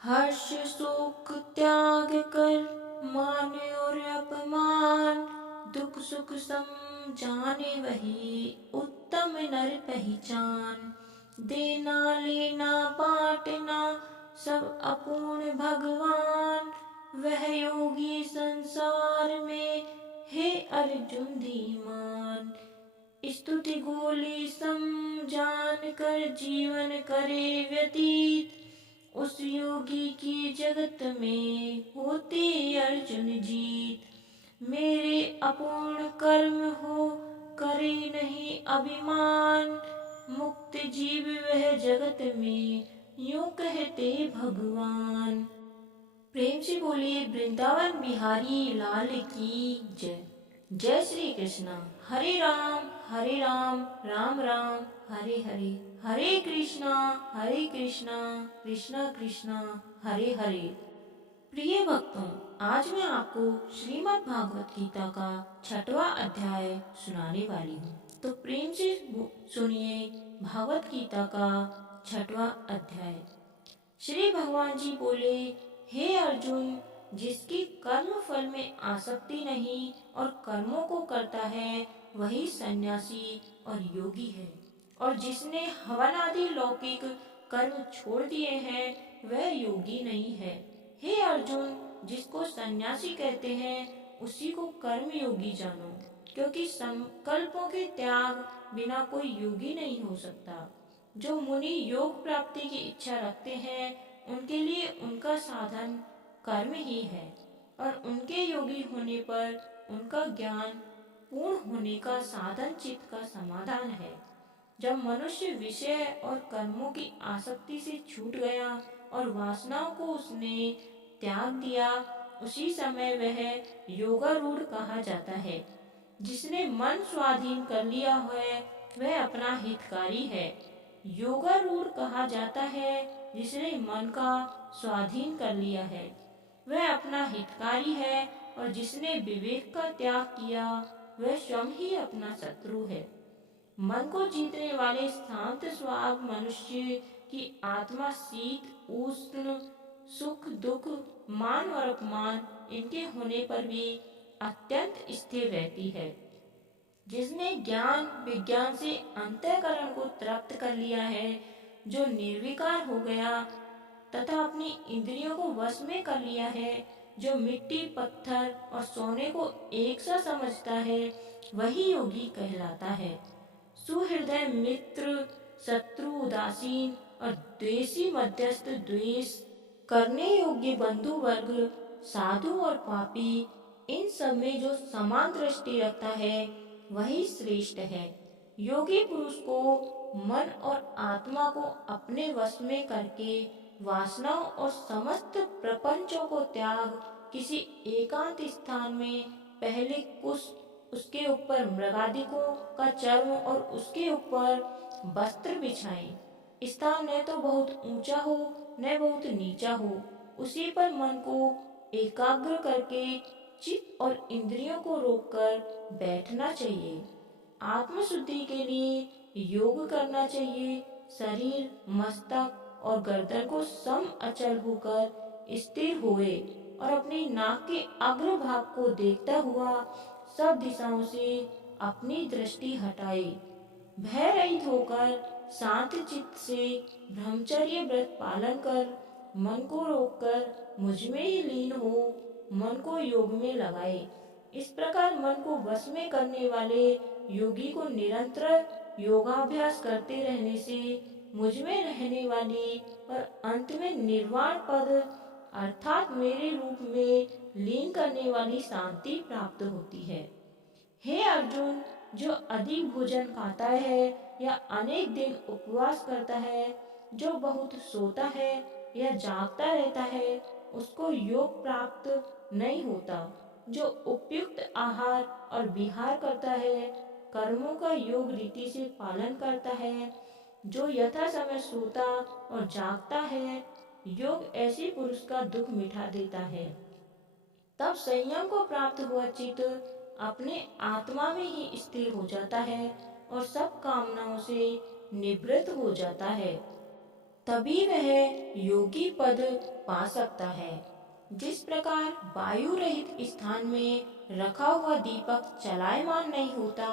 हर्ष सुख त्याग कर मान और अपमान, दुख सुख सम जाने वही उत्तम नर पहचान। देना लेना बांटना सब अपूर्ण भगवान, वह योगी संसार में हे अर्जुन धीमान। स्तुति गोली सम जान कर जीवन करे व्यतीत, उस योगी की जगत में होते अर्जुन जीत। मेरे अपूर्ण कर्म हो करे नहीं अभिमान, मुक्त जीव वह जगत में यूं कहते भगवान। प्रेम से बोलिए वृंदावन बिहारी लाल की जय। जय श्री कृष्णा। हरे राम राम राम हरे हरे, हरे कृष्णा कृष्णा कृष्णा हरे हरे। प्रिय भक्तों, आज मैं आपको श्रीमद् भागवत गीता का 6वां अध्याय सुनाने वाली हूँ। तो प्रेम से सुनिए भागवत गीता का 6वां अध्याय। श्री भगवान जी बोले, हे अर्जुन, जिसकी कर्म फल में आसक्ति नहीं और कर्मों को करता है वही सन्यासी और योगी है, और जिसने हवन आदि लौकिक कर्म छोड़ दिए हैं वह योगी नहीं है। हे अर्जुन, जिसको सन्यासी कहते हैं उसी को कर्म योगी जानो, क्योंकि संकल्पों के त्याग बिना कोई योगी नहीं हो सकता। जो मुनि योग प्राप्ति की इच्छा रखते हैं उनके लिए उनका साधन कर्म ही है, और उनके योगी होने पर उनका ज्ञान पूर्ण होने का साधन चित्त का समाधान है। जब मनुष्य विषय और कर्मों की आसक्ति से छूट गया और वासनाओं को उसने त्याग दिया, उसी समय वह योगारूढ़ कहा जाता है। जिसने मन स्वाधीन कर लिया है वह अपना हितकारी है। योगारूढ़ कहा जाता है जिसने मन का स्वाधीन कर लिया है वह अपना हितकारी है, और जिसने विवेक का त्याग किया वह स्वयं ही अपना शत्रु है। मन को जीतने वाले शांत स्वभाव मनुष्य की आत्मा शीत उष्ण सुख दुख मान और अपमान इनके होने पर भी अत्यंत स्थिर रहती है। जिसने ज्ञान विज्ञान से अंतःकरण को तृप्त कर लिया है, जो निर्विकार हो गया तथा अपनी इंद्रियों को वश में कर लिया है, जो मिट्टी पत्थर और सोने को एक सा समझता है, वही योगी कहलाता है। सुहृदय मित्र शत्रु उदासीन और द्वेषी मध्यस्थ द्वेष करने योग्य बंधु वर्ग साधु और पापी, इन सब में जो समान दृष्टि रखता है वही श्रेष्ठ है। योगी पुरुष को मन और आत्मा को अपने वश में करके वासनाओं और समस्त प्रपंचों को त्याग किसी एकांत स्थान में पहले कुछ उसके ऊपर मृगादिकों का चर्म और उसके ऊपर वस्त्र बिछाएं। स्थान न तो बहुत ऊंचा हो न बहुत नीचा हो, उसी पर मन को एकाग्र करके चित्त और इंद्रियों को रोककर बैठना चाहिए। आत्मशुद्धि के लिए योग करना चाहिए। शरीर मस्तक और गर्दन को सम अचल होकर स्थिर होए और अपनी नाक के अग्र भाग को देखता हुआ सब दिशाओं से अपनी दृष्टि हटाए। भय रहित होकर शांत चित्त से ब्रह्मचर्य व्रत पालन कर मन को रोककर मुझ में ही लीन हो मन को योग में लगाए। इस प्रकार मन को वश में करने वाले योगी को निरंतर योगाभ्यास करते रहने से मुझ में रहने वाली और अंत में निर्वाण पद अर्थात मेरे रूप में लीन करने वाली शांति प्राप्त होती है। हे अर्जुन, जो अधिक भोजन खाता है या अनेक दिन उपवास करता है, जो बहुत सोता है या जागता रहता है, उसको योग प्राप्त नहीं होता। जो उपयुक्त आहार और विहार करता है, कर्मों का योग रीति से पालन करता है, जो यथा समय सोता और जागता है, योग ऐसे पुरुष का दुख मिटा देता है। तब संयम को प्राप्त हुआ चित्त अपने आत्मा में ही स्थिर हो जाता है और सब कामनाओं से निवृत्त हो जाता है। तभी वह योगी पद पा सकता है। जिस प्रकार वायु रहित स्थान में रखा हुआ दीपक चलायमान नहीं होता,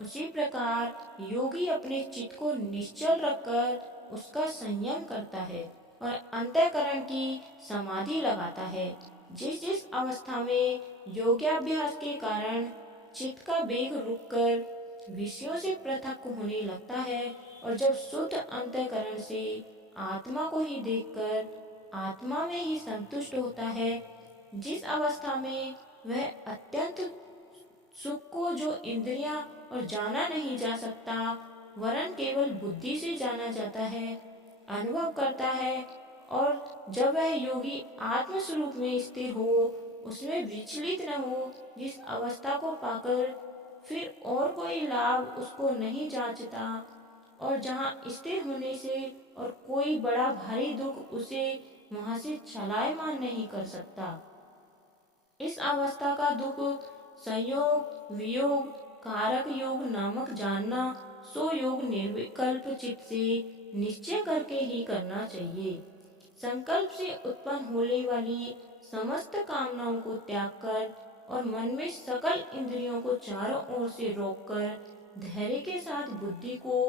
उसी प्रकार योगी अपने चित्त को निश्चल रखकर उसका संयम करता है और अंतःकरण की समाधि लगाता है। जिस जिस अवस्था में योगाभ्यास के कारण चित्त का वेग रुककर विषयों से पृथक होने लगता है और जब शुद्ध अंतःकरण से आत्मा को ही देखकर आत्मा में ही संतुष्ट होता है, जिस अवस्था में वह अत्यंत सुख को जो इंद्रियां और जाना नहीं जा सकता वरन केवल बुद्धि से जाना जाता है, अनुभव करता है, और जब वह योगी आत्म स्वरूप में स्थिर हो, उसमें विचलित न हो, जिस अवस्था को पाकर फिर और कोई लाभ उसको नहीं जांचता और जहाँ स्थिर होने से और कोई बड़ा भारी दुख उसे वहां से चलायमान नहीं कर सकता, इस अवस्था का दुख संयोग वियोग कारक योग नामक जानना, सो योग निर्विकल्प चित्त से निश्चय करके ही करना चाहिए। संकल्प से उत्पन्न होने वाली समस्त कामनाओं को त्याग कर और मन में सकल इंद्रियों को चारों ओर से रोककर धैर्य के साथ बुद्धि को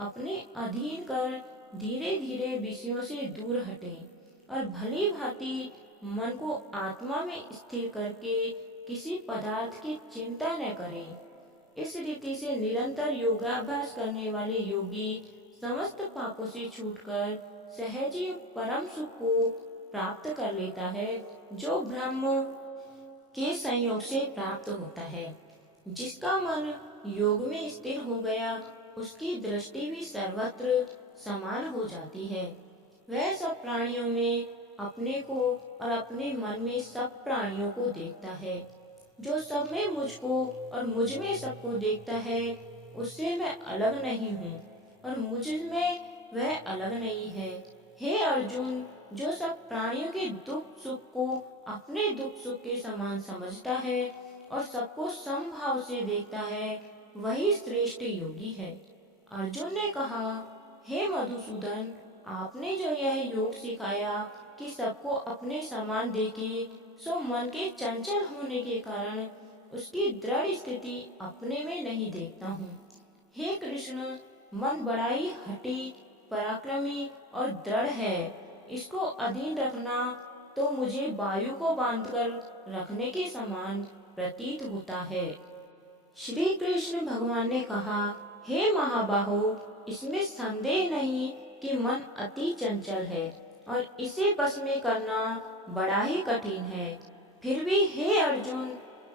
अपने अधीन कर धीरे धीरे विषयों से दूर हटे और भली भांति मन को आत्मा में स्थिर करके किसी पदार्थ की चिंता न करें। इस रीति से निरंतर योगाभ्यास करने वाले योगी समस्त पापों से छूटकर सहज ही परम सुख को प्राप्त कर लेता है, जो ब्रह्म के संयोग से प्राप्त होता है। जिसका मन योग में स्थिर हो गया, उसकी दृष्टि भी सर्वत्र समान हो जाती है। वह सब प्राणियों में अपने को और अपने मन में सब प्राणियों को देखता है। जो सब में मुझको और मुझ में सबको देखता है, उससे मैं अलग नहीं हूँ और मुझ में वह अलग नहीं है। हे अर्जुन, जो सब प्राणियों के दुख सुख को अपने दुख सुख के समान समझता है और सबको समभाव से देखता है, वही श्रेष्ठ योगी है। अर्जुन ने कहा, हे मधुसूदन, आपने जो यह योग सिखाया कि सबको अपने समान देखे, सो मन के चंचल होने के कारण उसकी दृढ़ स्थिति अपने में नहीं देखता हूँ। हे कृष्ण, मन बड़ा ही हठी पराक्रमी और दृढ़ है। इसको अधीन रखना तो मुझे वायु को बांधकर रखने के समान प्रतीत होता है। श्री कृष्ण भगवान ने कहा, हे महाबाहो, इसमें संदेह नहीं कि मन अति चंचल है और इसे बस में करना बड़ा ही कठिन है। फिर भी हे अर्जुन,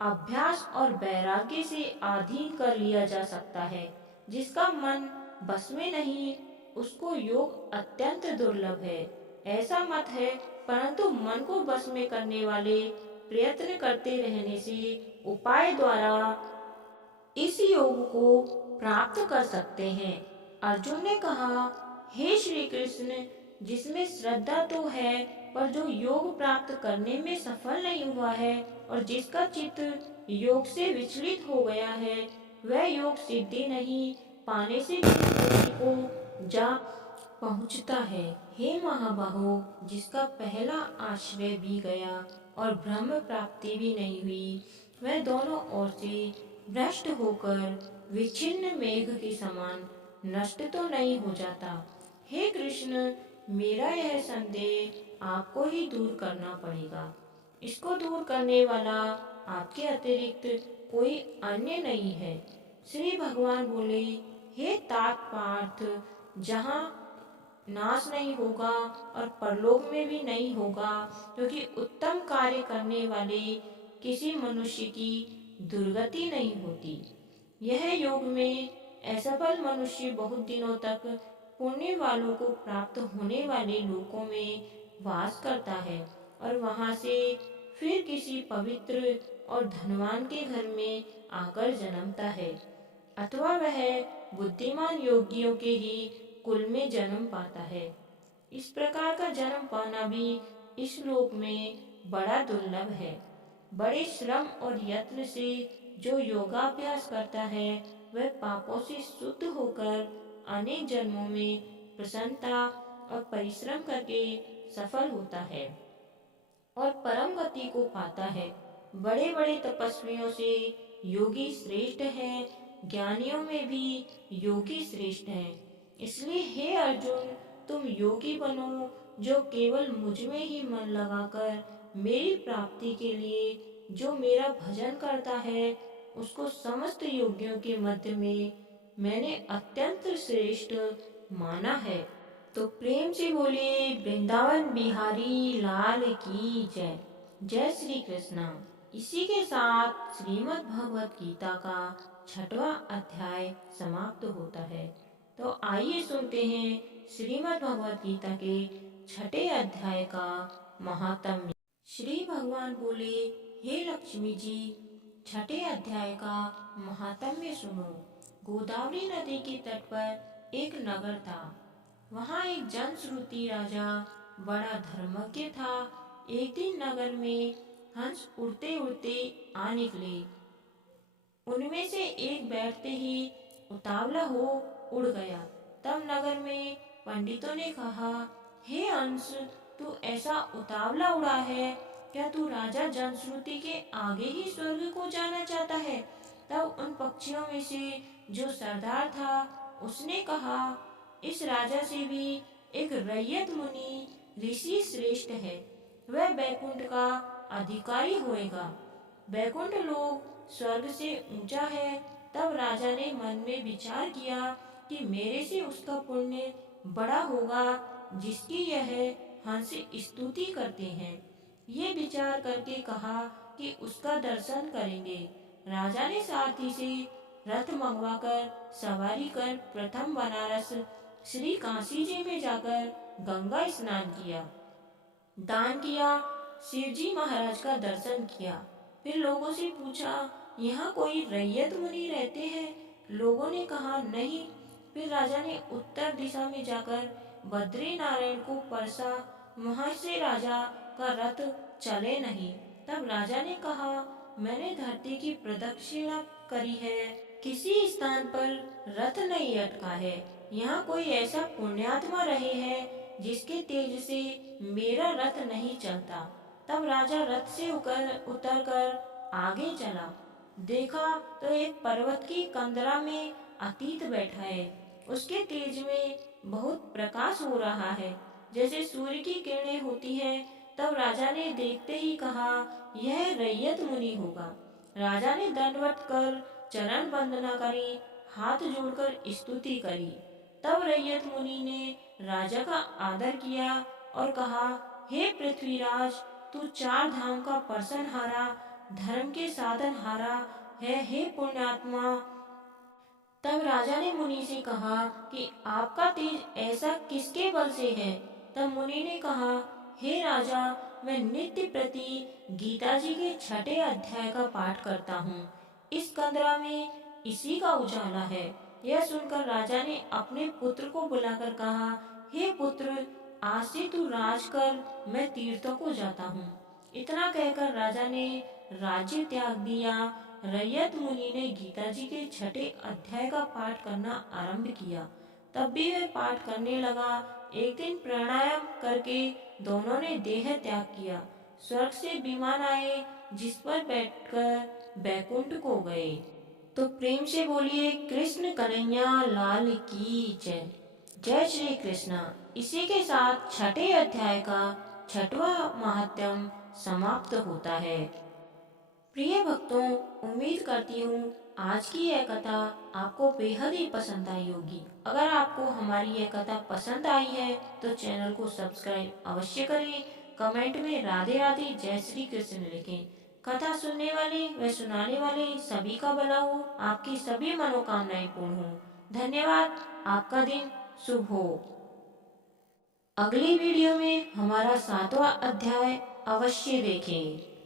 अभ्यास और वैराग्य से अधीन कर लिया जा सकता है। जिसका मन बस में नहीं, उसको योग अत्यंत दुर्लभ है, ऐसा मत है। परंतु मन को बस में करने वाले प्रयत्न करते रहने से उपाय द्वारा इस योग को प्राप्त कर सकते हैं। अर्जुन ने कहा, हे श्री कृष्ण, जिसमें श्रद्धा तो है पर जो योग प्राप्त करने में सफल नहीं हुआ है और जिसका चित्त योग से विचलित हो गया है, वह योग सिद्धि नहीं पाने से भी को जा पहुंचता है। हे महाबाहो, जिसका पहला आश्रय भी गया और ब्रह्म प्राप्ति भी नहीं हुई, वह दोनों ओर से भ्रष्ट होकर विच्छिन्न मेघ के समान नष्ट तो नहीं हो जाता। हे कृष्ण, मेरा यह संदेह आपको ही दूर करना पड़ेगा। इसको दूर करने वाला आपके अतिरिक्त कोई अन्य नहीं है। श्री भगवान बोले, हे तात पार्थ, जहाँ नाश नहीं होगा और परलोक में भी नहीं होगा, क्योंकि उत्तम कार्य करने वाले किसी मनुष्य की दुर्गति नहीं होती। यह योग में असफल मनुष्य बहुत दिनों तक पुण्य वालों को प्राप्त होने वाले लोकों में वास करता है और वहां से फिर किसी पवित्र और धनवान के घर में आकर जन्मता है, अथवा वह बुद्धिमान योगियों के ही कुल में जन्म पाता है। इस प्रकार का जन्म पाना भी इस लोक में बड़ा दुर्लभ है। बड़े श्रम और यत्न से जो योगाभ्यास करता है, वह पापों से शुद्ध होकर अनेक जन्मों में प्रसन्नता और परिश्रम करके सफल होता है और परम गति को पाता है। बड़े बड़े तपस्वियों से योगी श्रेष्ठ हैं, ज्ञानियों में भी योगी श्रेष्ठ हैं। इसलिए हे अर्जुन, तुम योगी बनो, जो केवल मुझ में ही मन लगाकर मेरी प्राप्ति के लिए जो मेरा भजन करता है, उसको समस्त योगियों के मध्य में मैंने अत्यंत श्रेष्ठ माना है। तो प्रेम से बोलिए वृंदावन बिहारी लाल की जय। जय श्री कृष्णा। इसी के साथ श्रीमद् भगवत गीता का 6वां अध्याय समाप्त होता है। तो आइए सुनते हैं श्रीमद् भगवत गीता के 6ठे अध्याय का महात्म्य। श्री भगवान बोले, हे लक्ष्मी जी, 6ठे अध्याय का महात्म्य सुनो। गोदावरी नदी के तट पर एक नगर था। वहाँ एक जनश्रुति राजा बड़ा धर्मज्ञ था। एक दिन नगर में हंस उड़ते उड़ते आ निकले। उनमें से एक बैठते ही उतावला हो उड़ गया। तब नगर में पंडितों ने कहा, हे हंस, तू ऐसा उतावला उड़ा है, क्या तू राजा जनश्रुति के आगे ही स्वर्ग को जाना चाहता है? तब उन पक्षियों में से जो सरदार था, उसने कहा, इस राजा से भी एक रैयत मुनि ऋषि श्रेष्ठ है। वह बैकुंठ का अधिकारी होएगा। बैकुंठ लोक स्वर्ग से ऊंचा है। तब राजा ने मन में विचार किया कि मेरे से उसका पुण्य बड़ा होगा, जिसकी यह हंस स्तुति करते हैं। ये विचार करके कहा कि उसका दर्शन करेंगे। राजा ने सारथी से रथ मंगवाकर सवारी कर प्रथम बनारस श्री काशी जी में जाकर गंगा स्नान किया, दान किया, शिवजी महाराज का दर्शन किया। फिर लोगों से पूछा, यहाँ कोई रैयत मुनि रहते हैं? लोगों ने कहा, नहीं। फिर राजा ने उत्तर दिशा में जाकर बद्री नारायण को परसा। वहां से राजा का रथ चले नहीं। तब राजा ने कहा, मैंने धरती की प्रदक्षिणा करी है, किसी स्थान पर रथ नहीं अटका है। यहाँ कोई ऐसा पुण्यात्मा रहे है जिसके तेज से मेरा रथ नहीं चलता। तब राजा रथ से उतर कर आगे चला। देखा तो एक पर्वत की कंदरा में अतीत बैठा है। उसके तेज में बहुत प्रकाश हो रहा है, जैसे सूर्य की किरणें होती है। तब राजा ने देखते ही कहा, यह रैयत मुनि होगा। राजा ने दंडवत कर चरण वंदना करी, हाथ जोड़कर स्तुति करी। तब रैयत मुनि ने राजा का आदर किया और कहा, हे पृथ्वीराज, तू 4 धाम का पर्सनहारा, धर्म के साधन हारा है, हे पुण्यात्मा। तब राजा ने मुनि से कहा कि आपका तेज ऐसा किसके बल से है? तब मुनि ने कहा, हे राजा, मैं नित्य प्रति गीता जी के 6ठे अध्याय का पाठ करता हूँ। इस कंदरा में इसी का उजाला है। यह सुनकर राजा ने अपने पुत्र को बुलाकर कहा, हे पुत्र, आज से तू राज कर, मैं तीर्थों को जाता हूँ। इतना कहकर राजा ने राज्य त्याग दिया। रैयत मुनि ने गीता जी के 6ठे अध्याय का पाठ करना आरंभ किया। तब भी वह पाठ करने लगा। एक दिन प्राणायाम करके दोनों ने देह त्याग किया। स्वर्ग से विमान आए, जिस पर बैठकर बैकुंठ को गए। तो प्रेम से बोलिए कृष्ण कन्हैया लाल की जय। जय श्री कृष्णा। इसी के साथ 6ठे अध्याय का 6वां महात्म्य समाप्त होता है। प्रिय भक्तों, उम्मीद करती हूँ आज की यह कथा आपको बेहद ही पसंद आई होगी। अगर आपको हमारी यह कथा पसंद आई है तो चैनल को सब्सक्राइब अवश्य करें। कमेंट में राधे राधे जय श्री कृष्ण लिखें। कथा सुनने वाले व सुनाने वाले सभी का भला हो, आपकी सभी मनोकामनाएं पूर्ण हो। धन्यवाद। आपका दिन शुभ हो। अगली वीडियो में हमारा 7वां अध्याय अवश्य देखें।